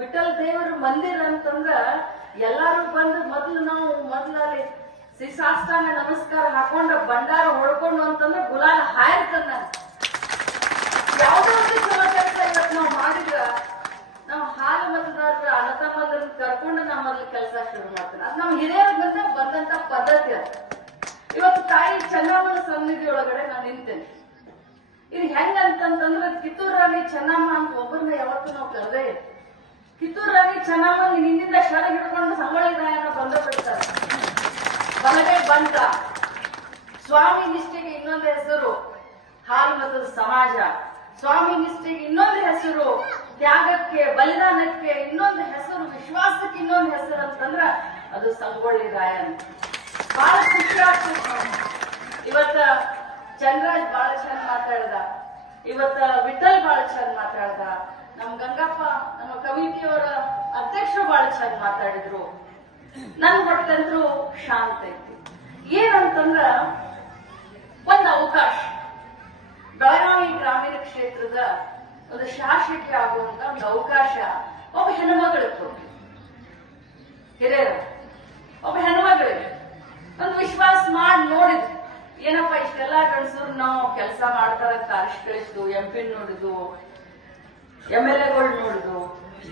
ವಿಠಲ್ ದೇವರ ಮಂದಿರ ಅಂತಂದ್ರ ಎಲ್ಲಾರು ಬಂದು ಮೊದ್ಲಲ್ಲಿ ಶಿಸಾಷ್ಟಾಂಗ ನಮಸ್ಕಾರ ಹಾಕೊಂಡ ಭಂಡಾರ ಹೊಡ್ಕೊಂಡು ಅಂತಂದ್ರೆ ಗುಲಾಲ್ ಹಾಯ್ತಂದ. ಯಾವುದೋ ಒಂದು ಚಲೋ ಕೆಲಸ ಇವತ್ತು ನಾವು ಮಾಡಿದ್ರ ನಾವು ಹಾಲು ಮತದಾರರ ಅಣ್ಣತಮ್ಮರನ್ನ ಕರ್ಕೊಂಡು ನಾವು ಮೊದ್ಲು ಕೆಲಸ ಶುರು ಮಾಡ್ತೇನೆ. ಅದು ನಮ್ಮ ಹಿರಿಯರ ಬಂದಂತ ಪದ್ಧತಿ ಅದು. ಇವತ್ತು ತಾಯಿ ಚೆನ್ನಮ್ಮನ ಸನ್ನಿಧಿ ಒಳಗಡೆ ನಾನು ನಿಂತೇನೆ. ಇದು ಹೆಂಗಂತಂದ್ರೆ ಕಿತ್ತೂರು ರಾಣಿ ಚೆನ್ನಮ್ಮ ಅಂತ ಒಬ್ಬರನ್ನ ಯಾವತ್ತೂ ನಾವು ಕರೆದೇ ಇಲ್ಲ. ಕಿತ್ತೂರು ರಾಣಿ ಚೆನ್ನಮ್ಮ ಹಿಂದಿಂದ ಶರ ಹಿಡ್ಕೊಂಡು ಸಂಗೊಳ್ಳಿ ರಾಯನ ಬಂದ ಬಿಡ್ತಾರೆ. ಬಲಗೈ ಬಂಟ ಸ್ವಾಮಿ ನಿಷ್ಠೆಗೆ ಇನ್ನೊಂದು ಹೆಸರು ಹಾಲು ಮತದ ಸಮಾಜ. ಸ್ವಾಮಿ ನಿಷ್ಠೆಗೆ ಇನ್ನೊಂದು ಹೆಸರು ತ್ಯಾಗಕ್ಕೆ ಬಲಿದಾನಕ್ಕೆ ಇನ್ನೊಂದು ಹೆಸರು, ವಿಶ್ವಾಸಕ್ಕೆ ಇನ್ನೊಂದು ಹೆಸರು ಅಂತಂದ್ರ ಅದು ಸಂಗೊಳ್ಳಿ ರಾಯನ್. ಬಹಳ ಖುಷಿ ಆಗ್ತದೆ. ಇವತ್ತ ಚಂದ್ರಾಜ್ ಬಹಳ ಚಂದ ಮಾತಾಡ್ದ, ಇವತ್ತ ವಿಠಲ್ ಬಹಳ ಚಂದ ಮಾತಾಡ್ದ, ನಮ್ ಗಂಗಪ್ಪ ನಮ್ಮ ಕಮಿಟಿಯವರ ಅಧ್ಯಕ್ಷರು ಬಹಳ ಚಂದ ಮಾತಾಡಿದ್ರು. ನನ್ ಹೊಟ್ಟಂತ್ರು ಶಾಂತ ಐತಿ. ಏನಂತಂದ್ರ ಒಂದು ಅವಕಾಶ ಬೆಳಗಾವಿ ಗ್ರಾಮೀಣ ಕ್ಷೇತ್ರದ ಒಂದು ಶಾಸಕಿ ಆಗುವಂತ ಒಂದು ಅವಕಾಶ ಒಬ್ಬ ಹೆಣ್ಮಗಳಿಗೆ ಕೊಟ್ಟು ಹಿರಿಯರ ಒಬ್ಬ ಹೆಣ್ಮಗಳಿಗೆ ಒಂದು ವಿಶ್ವಾಸ ಮಾಡಿ ನೋಡಿದ್ರು. ಏನಪ್ಪಾ ಇಷ್ಟೆಲ್ಲಾ ಗಂಡಸರು ನಾವು ಕೆಲಸ ಮಾಡ್ತಾರ ಅರಿಶ್ ಕಳಿಸಿದ್ದು, MP ನೋಡಿದ್ದು, MLA ನೋಡಿದ್ದು,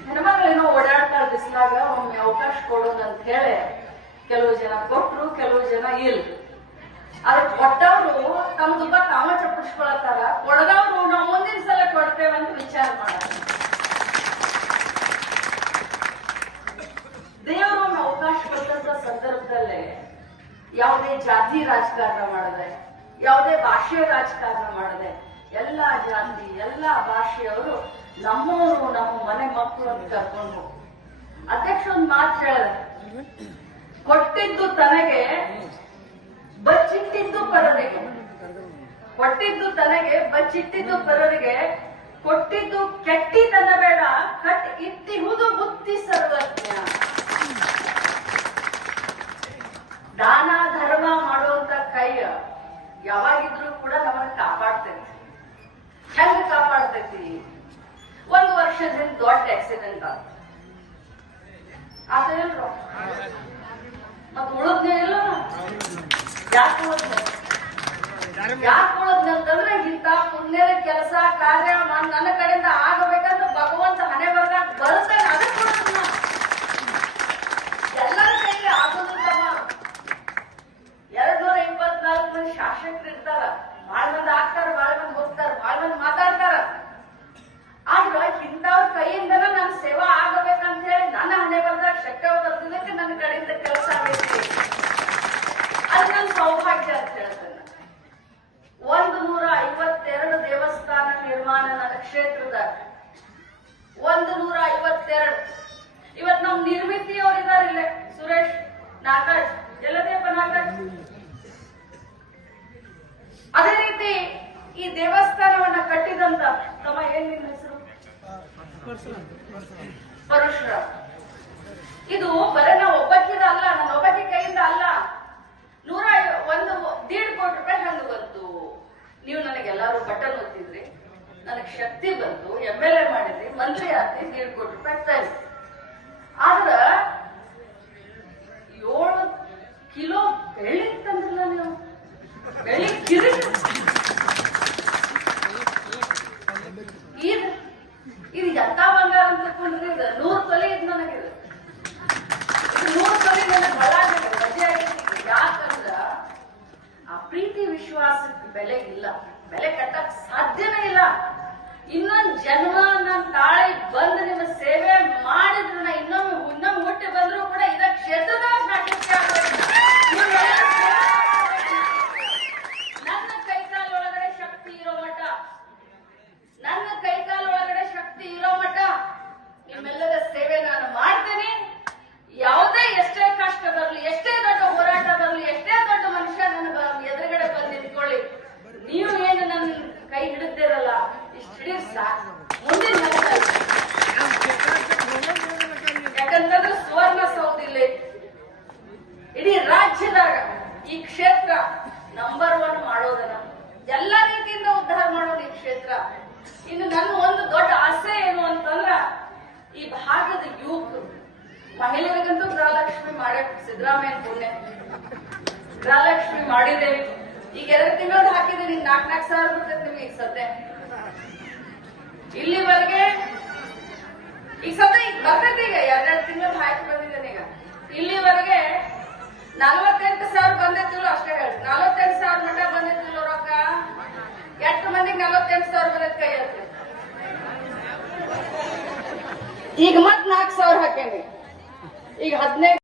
ಹೆಣ್ಮಗಳೇನೋ ಓಡಾಡ್ತಾರ ಬಿಸಿಲಾಗ ಒಮ್ಮೆ ಅವಕಾಶ ಕೊಡೋದು ಅಂತ ಹೇಳಿ ಕೆಲವು ಜನ ಕೊಟ್ರು, ಕೆಲವು ಜನ ಇಲ್ಲ. ಅದ್ರ ಕೊಟ್ಟವ್ರು ತಮ್ಮ ದುಬ್ಬ ತಾವ ಚಪ್ಪಡಿಸ್ಕೊಳತ್ತಾರ, ಕೊಡದವ್ರು ನಾವು ಮುಂದಿನ ಸಲ ಕೊಡ್ತೇವೆ ಅಂತ ವಿಚಾರ ಮಾಡ್ತಾರೆ. ದೇವರು ಒಂದು ಅವಕಾಶ ಕೊಟ್ಟಂತ ಸಂದರ್ಭದಲ್ಲೇ ಯಾವುದೇ ಜಾತಿ ರಾಜಕಾರಣ ಮಾಡದೆ, ಯಾವುದೇ ಭಾಷೆಯ ರಾಜಕಾರಣ ಮಾಡದೆ, ಎಲ್ಲಾ ಜಾತಿ ಎಲ್ಲಾ ಭಾಷೆಯವರು ನಮ್ಮವರು ನಮ್ಮ ಮನೆ ಮಕ್ಕಳು ಅಂತ ಕರ್ಕೊಂಡು ಅಧ್ಯಕ್ಷ ಒಂದು ಮಾತು ಹೇಳಿದೆ, ಕೊಟ್ಟಿದ್ದು ತನಗೆ ಬಚ್ಚಿಟ್ಟಿದ್ದು ಪರರಿಗೆ, ಕೊಟ್ಟಿದ್ದು ತನಗೆ ಬಚ್ಚಿಟ್ಟಿದ್ದು ಪರರಿಗೆ, ಕೊಟ್ಟಿದ್ದು ಕೆಟ್ಟಿತನ ಬೇಡ ಕಟ್ ಇಟ್ಟಿಹುದು ಬುದ್ಧಿ ಸರ್ವಜ್ಞ. ದಾನ ಧರ್ಮ ಮಾಡುವಂತ ಕೈ ಯಾವಾಗಿದ್ರು ಕೂಡ ನಮ್ಮನ್ನ ಕಾಪಾಡ್ತೈತಿ. ಹೆಂಗ ಕಾಪಾಡ್ತೈತಿ? ಒಂದು ವರ್ಷದಿಂದ ದೊಡ್ಡ ಆಕ್ಸಿಡೆಂಟ್ ಆತಲ್ರು, ಮತ್ ಉಳದ್ನೇ ಇಲ್ಲ. ಯಾಕೆ ಉಳದ್ನಂತಂದ್ರೆ ಇಂಥ ಪುಣ್ಯದ ಕೆಲಸ ಕಾರ್ಯ ನನ್ನ ಕಡೆಯಿಂದ ಆಗಬೇಕಂತ ಭಗವಂತ ಹಣೆ ಬರ್ದಾಗ ಬರ್ತಾನೆ. ಅದಕ್ಕೆ ಎಲ್ಲರ ಕೈಗೆ ಆಗೋದಿಲ್ಲಮ್ಮ. 224 ಮಂದಿ ಶಾಸಕರು ಇರ್ತಾರ, ಬಹಳ ಮಂದಿ ಆಗ್ತಾರ, ಬಹಳ ಮಂದಿ ಹೋಗ್ತಾರ, ಬಹಳ ಮಂದಿ ಮಾತಾಡ್ತಾರ. ಆದ್ರೆ ಇಂಥವ್ರ ಕೈಯಿಂದನ ನನ್ನ ಸೇವಾ ಆಗಬೇಕಂತ ಹೇಳಿ ನನ್ನ ಹಣೆ ಬರ್ದಾಗ ಶಕ್ತಿ ಬರ್ತಿದ್ದಕ್ಕೆ ನನ್ನ ಕಡೆಯಿಂದ ಕೆಲಸ ಆಗೈತಿ. ಅದು ನನ್ನ ಸೌಭಾಗ್ಯ ಅಂತ ಹೇಳ್ತೇನೆ. 152 ದೇವಸ್ಥಾನ ನಿರ್ಮಾಣ ನನ್ನ ಕ್ಷೇತ್ರದಾಗ, 152. ಇವತ್ತು ನಮ್ ನಿರ್ಮಿತಿಯವರು ಇದಾರೆ ಇಲ್ಲೇ, ಸುರೇಶ್ ನಾಗರಾಜ್, ಎಲ್ಲದೇಪ ನಾಗರಾಜ್. ಅದೇ ರೀತಿ ಈ ದೇವಸ್ಥಾನವನ್ನ ಕಟ್ಟಿದಂತ ತಮ್ಮ ಏನ್ ನಿನ್ನ ಹೆಸರು? ಪರಶುರಾಮ್. ಇದು ಬರೀ ನಾವು ಒಬ್ಬಕ್ಕಿದ ಅಲ್ಲ, ನನ್ನ ಒಬ್ಬಕ್ಕೆ ಕೈಯಿಂದ ಅಲ್ಲ. 101.5 ಕೋಟಿ ರೂಪಾಯಿ ಹಂಗ ಬಂತು. ನೀವು ನನಗೆಲ್ಲಾರು ಬಟನ್ ಓದ್ತಿದ್ರಿ, ನನಗೆ ಶಕ್ತಿ ಬಂತು, MLA ಮಾಡಿದ್ರಿ, ಮಂತ್ರಿ ಆದ್ರಿ, 1.5 ಕೋಟಿ ರೂಪಾಯಿ ಆಗ್ತಾ ಇದೆ. ಆದ್ರ 7 ಕಿಲೋ ಬೆಳ್ಳಿ ತಂದ್ರಲ್ಲ ನೀವು, ಬೆಳ್ಳಿ ಕಿರಿ. ಇದು ಎಂತ ಬಂಗಾರ ಅಂತ ತಕೊಂಡ್ರಿ? ಇದು 100 ತೊಲೆ ಇದು ನನಗಿದೆ. 100 ತೊಲೆ ನನಗೆ ಬಹಳ ರಜೆ ಆಗೈತಿ. ಯಾಕಂದ್ರ ಆ ಪ್ರೀತಿ ವಿಶ್ವಾಸಕ್ಕೆ ಬೆಲೆ ಇಲ್ಲ, ಬೆಲೆ ಕಟ್ಟಕ್ ಸಾಧ್ಯನೇ ಇಲ್ಲ. ಇನ್ನೊಂದು ಜನ್ಮ ನನ್ನ ತಾಳಿ ಬಂದು ನಿಮ್ಮ ಸೇವೆ ಮಾಡಿದ್ರು ನಾ ಇನ್ನೊಮ್ಮೆ ಹುಟ್ಟಿ ಬಂದ್ರು ಕೂಡ ಇದ ಕ್ಷೇತ್ರದಾಗ ಸಾಕಿಸ್ತೆ ಆಗ್ಬೇಕು. ನನ್ನ ಕೈಕಾಲ ಒಳಗಡೆ ಶಕ್ತಿ ಇರೋ ಮಠ, ನನ್ನ ಕೈಕಾಲ ಒಳಗಡೆ ಶಕ್ತಿ ಇರೋ ಮಠ ನಿಮ್ಮೆಲ್ಲರ ಸೇವೆ ನಾನು ಮಾಡ್ತೇನೆ. ಯಾವುದೇ ಎಷ್ಟೇ ಕಷ್ಟ ಬರಲಿ, ಎಷ್ಟೇ ದೊಡ್ಡ ಹೋರಾಟ ಬರಲಿ, ಎಷ್ಟೇ ದೊಡ್ಡ ಮನುಷ್ಯ ನನ್ನ ಎದುರುಗಡೆ ಬಂದು ನಿಂತ್ಕೊಳ್ಳಿ, ನೀವು ಏನು ನನ್ನ ಕೈ ಹಿಡಿದಿರಲ್ಲ, ಇಷ್ಟು ಹಿಡಿದು ಸಾಕು. ಮುಂದಿನ ಮಹಿಳೆಯರಿಗಂತೂ ಗೃಹಲಕ್ಷ್ಮಿ ಮಾಡೇ ಸಿದ್ದರಾಮಯ್ಯ ಪುಣ್ಯ ಗೃಹಲಕ್ಷ್ಮಿ ಮಾಡಿದ್ದೇವೆ. ಈಗ 2 ತಿಂಗಳದ್ದು ಹಾಕಿದ್ದೀನಿ, 4 ಸಾವಿರ ಬರ್ತೈತೆ ನಿಮ್ಗೆ ಈಗ ಸದ್ಯ. ಇಲ್ಲಿವರೆಗೆ ಈಗ ಸದ್ಯ ಈಗ ಬರ್ತೈತೆ, ಈಗ 2 ತಿಂಗಳದ್ದು ಹಾಕಿ ಬಂದಿದ್ದೇನೆ. ಈಗ ಇಲ್ಲಿವರೆಗೆ 48,000 ಬಂದಿತ್ತಿಲ್ಲ, ಅಷ್ಟೇ ಹೇಳಿ 48,000 ಮಟ್ಟ ಬಂದಿತ್ತಿಲ್ಲ ರೊಕ್ಕ. 8 ಮಂದಿಗೆ 48,000 ಬಂದೈತೆ ಕೈ ಹತ್ತಿ. ಈಗ ಮತ್ 4,000 ಹಾಕೇನಿ, ಈಗ 15